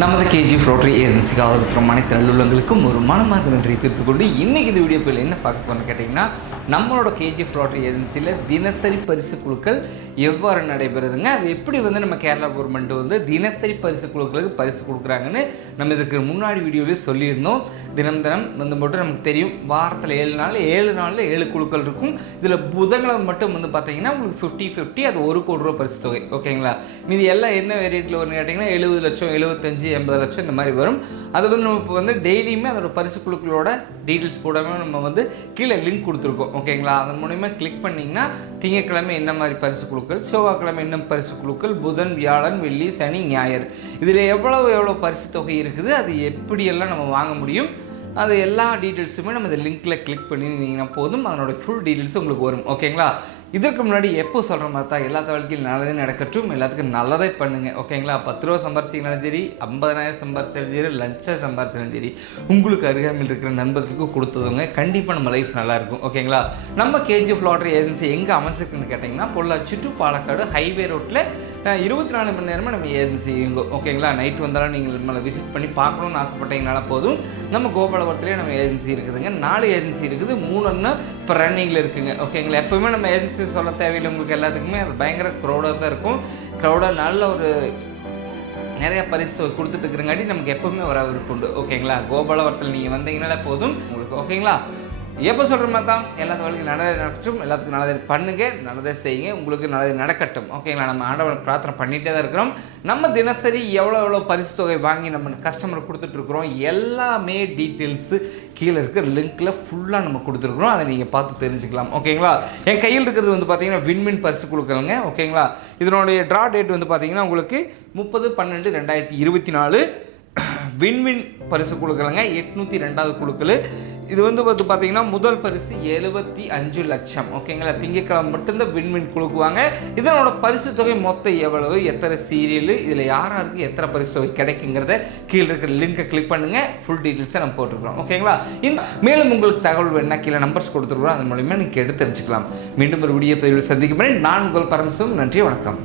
நமது KGF rotary ஏஜென்சிக்காக இருக்கிற அனைத்து நல்லுள்ளங்களுக்கும் ஒரு மனமார்ந்த நன்றியை தெரிவித்துக் கொண்டு இன்றைக்கி இந்த வீடியோ பேரில் என்ன பார்க்க போகிறோன்னு கேட்டிங்கன்னா, நம்மளோட கேஜிஎஃப் ரோட்டரி ஏஜென்சியில் தினசரி பரிசு குழுக்கள் எவ்வாறு நடைபெறுதுங்க, அது எப்படி நம்ம கேரளா கவர்மெண்ட் தினசரி பரிசு குழுக்களுக்கு பரிசு கொடுக்குறாங்கன்னு நம்ம இதுக்கு முன்னாடி வீடியோவிலே சொல்லியிருந்தோம். தினம் மட்டும் நமக்கு தெரியும், வாரத்தில் 7 நாளில் 7 குழுக்கள் இருக்கும். இதில் புதன்கிழமை மட்டும் பார்த்தீங்கன்னா உங்களுக்கு 50-50 அது 1 கோடி ரூபா பரிசு தொகை. ஓகேங்களா, மீதி எல்லாம் என்ன வேரியட்டில் வரும்னு கேட்டிங்கன்னா 70 லட்சம் 75-80 லட்சம் இந்த மாதிரி வரும். அது நம்ம இப்போ டெய்லியுமே அதோட பரிசு குழுக்களோட டீட்டெயில்ஸ் போடாமல் நம்ம கீழே லிங்க் கொடுத்துருக்கோம். ஓகேங்களா, அதன் மூலிமா கிளிக் பண்ணிங்கன்னா திங்கட்கிழமை என்ன மாதிரி பரிசு குழுக்கள், செவ்வாய்க்கிழமை என்ன பரிசு குழுக்கள், புதன் வியாழன் வெள்ளி சனி ஞாயிறு இதில் எவ்வளோ பரிசு தொகை இருக்குது, அது எப்படியெல்லாம் நம்ம வாங்க முடியும், அது எல்லா டீட்டெயில்ஸுமே நம்ம இந்த லிங்க்கில் கிளிக் பண்ணிங்கன்னா போதும், அதனோட ஃபுல் டீட்டெயில்ஸ் உங்களுக்கு வரும். ஓகேங்களா, இதற்கு முன்னாடி எப்போ சொல்கிற மாதிரி தான் எல்லா வாழ்க்கையில் நல்லதே நடக்கட்டும், எல்லாத்துக்கும் நல்லதே பண்ணுங்கள். ஓகேங்களா, 10 ரூபா சம்பாரிச்சிங்கனாலும் சரி, 50,000 சம்பாரிச்சாலும் சரி, லட்சம் சம்பாரிச்சாலும் சரி, உங்களுக்கு அருகாமையில் இருக்கிற நண்பர்களுக்கு கொடுத்தவங்க கண்டிப்பாக நம்ம லைஃப் நல்லாயிருக்கும். ஓகேங்களா, நம்ம கேஜிஎஃப் லாட்டரி ஏஜென்சி எங்கே அமைச்சிருக்குன்னு கேட்டிங்கன்னா, பொள்ளாச்சி டு பாலக்காடு ஹைவே ரோட்டில் 24 மணி நேரமாக நம்ம ஏஜென்சி இயங்கும். ஓகேங்களா, நைட் வந்தாலும் நீங்கள் நம்மளை விசிட் பண்ணி பார்க்கணுன்னு ஆசைப்பட்டீங்கனால போதும், நம்ம கோபாலபுரத்துலேயே நம்ம ஏஜென்சி இருக்குதுங்க. 4 ஏஜென்சி இருக்குது, 3 இப்போ ரன்னிங்கில் இருக்குதுங்க. ஓகேங்களா, எப்போவுமே நம்ம ஏஜென்சி சொல்ல தேவையில்லை, உங்களுக்கு எல்லாத்துக்குமே அது பயங்கர க்ரௌடாக தான் இருக்கும். க்ரௌடாக நல்ல ஒரு நிறைய பரிசு கொடுத்துட்டு இருக்கிறங்காட்டி நமக்கு எப்போவுமே வர விருப்பம் உண்டு. ஓகேங்களா, கோபாலபுரத்தில் நீங்கள் வந்தீங்கனாலே போதும் உங்களுக்கு. ஓகேங்களா, எப்போ சொல்கிற மாதிரி தான் எல்லா வாழ்க்கையும் நல்லதே நடக்கட்டும், எல்லாத்துக்கும் நல்லதே பண்ணுங்கள், நல்லதே செய்யுங்க, உங்களுக்கு நல்லதே நடக்கட்டும். ஓகேங்களா, நம்ம ஆண்டவனை பிரார்த்தனை பண்ணிகிட்டே தான் இருக்கிறோம். நம்ம தினசரி எவ்வளோ பரிசு தொகை வாங்கி நம்ம கஸ்டமர் கொடுத்துட்ருக்குறோம், எல்லாமே டீட்டெயில்ஸு கீழே இருக்கிற லிங்க்கில் ஃபுல்லாக நம்ம கொடுத்துருக்குறோம், அதை நீங்கள் பார்த்து தெரிஞ்சுக்கலாம். ஓகேங்களா, என் கையில் இருக்கிறது பார்த்தீங்கன்னா வின்வின் பரிசு கொடுக்குறவங்க. ஓகேங்களா, இதனுடைய ட்ரா டேட் பார்த்தீங்கன்னா உங்களுக்கு 30/12/2024 வின்வின் பரிசு கொடுக்குறாங்க. 802வது குழுக்கள் இது பார்த்தீங்கன்னா முதல் பரிசு 75 லட்சம். ஓகேங்களா, திங்கட்கிழமை மட்டும்தான் வின்வின் கொடுக்குவாங்க. இதனோட பரிசு தொகை மொத்தம் எவ்வளவு, எத்தனை சீரியல், இதில் யாருக்கு எத்தனை பரிசு தொகை கிடைக்குங்கிறத கீழே இருக்கிற லிங்கை கிளிக் பண்ணுங்கள், ஃபுல் டீட்டெயில்ஸை நம்ம போட்டுருக்கோம். ஓகேங்களா, மேலும் உங்களுக்கு தகவல் வேணுன்னா கீழே நம்பர்ஸ் கொடுத்துருக்குறோம், அதன் மூலிமா நீங்கள் எடுத்து தெரிஞ்சுக்கலாம். மீண்டும் ஒரு வீடியோ பதிவில் சந்திக்கும் நான் உங்கள் பரமசிவம். நன்றி, வணக்கம்.